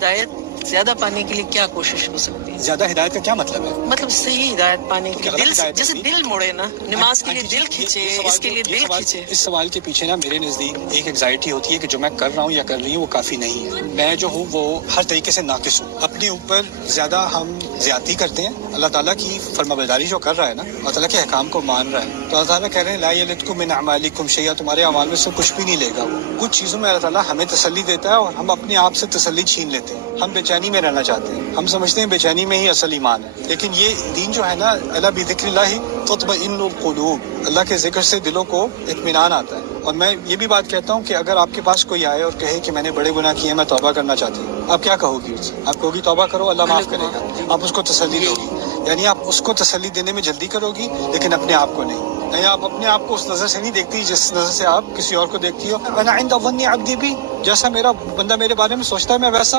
हिदायत ज्यादा पाने के लिए क्या कोशिश हो सकती है? ज्यादा हिदायत का क्या मतलब है? मतलब सही हिदायत पाने के लिए गलत दिल हिदायत जैसे नहीं? दिल मुड़े ना, नमाज के लिए आंटी जी, दिल खींचे, ये सवाल इसके लिए दिल खींचे। इस सवाल के पीछे ना मेरे नजदीक एक एंजाइटी होती है कि जो मैं कर रहा हूँ या कर रही हूँ वो काफी नहीं है। मैं जो हूँ वो हर तरीके से नाकिस हूँ। अपने ऊपर ज्यादा हम ज्यादती करते हैं। अल्लाह ताला की फरमाबरदारी जो कर रहा है ना, अल्लाह ताला के अहकाम को मान रहा है, तो अल्लाह ताला कह रहे हैं ला यलिदकुम मिन अमालिकुम शैया, तुम्हारे अमाल में से कुछ भी नहीं लेगा वो। कुछ चीजों में अल्लाह ताला हमें तसल्ली देता है और हम अपने आप से तसल्ली छीन लेते हैं। हम बेचैनी में रहना चाहते हैं, हम समझते हैं बेचैनी में ही असल ईमान है। लेकिन ये दीन जो है ना, अला बिज़िक्रिल्लाहि तत्मइन्नुल क़ुलूब, अल्लाह के जिक्र से दिलों को इत्मीनान आता है। और मैं ये भी बात कहता हूँ कि अगर आपके पास कोई आए और कहे कि मैंने बड़े गुनाह किए, मैं तौबा करना चाहती हूँ, आप क्या कहोगी उससे? आप कहोगी तौबा करो, अल्लाह माफ करेगा। आप उसको तसल्ली दोगी, यानी आप उसको तसल्ली देने में जल्दी करोगी, लेकिन अपने आप को नहीं। नहीं, आप अपने आप को उस नजर से नहीं देखती जिस नजर से आप किसी और को देखती हो। अना इंद ज़न्नि अब्दी बी, जैसा मेरा बंदा मेरे बारे में सोचता है मैं वैसा हूँ।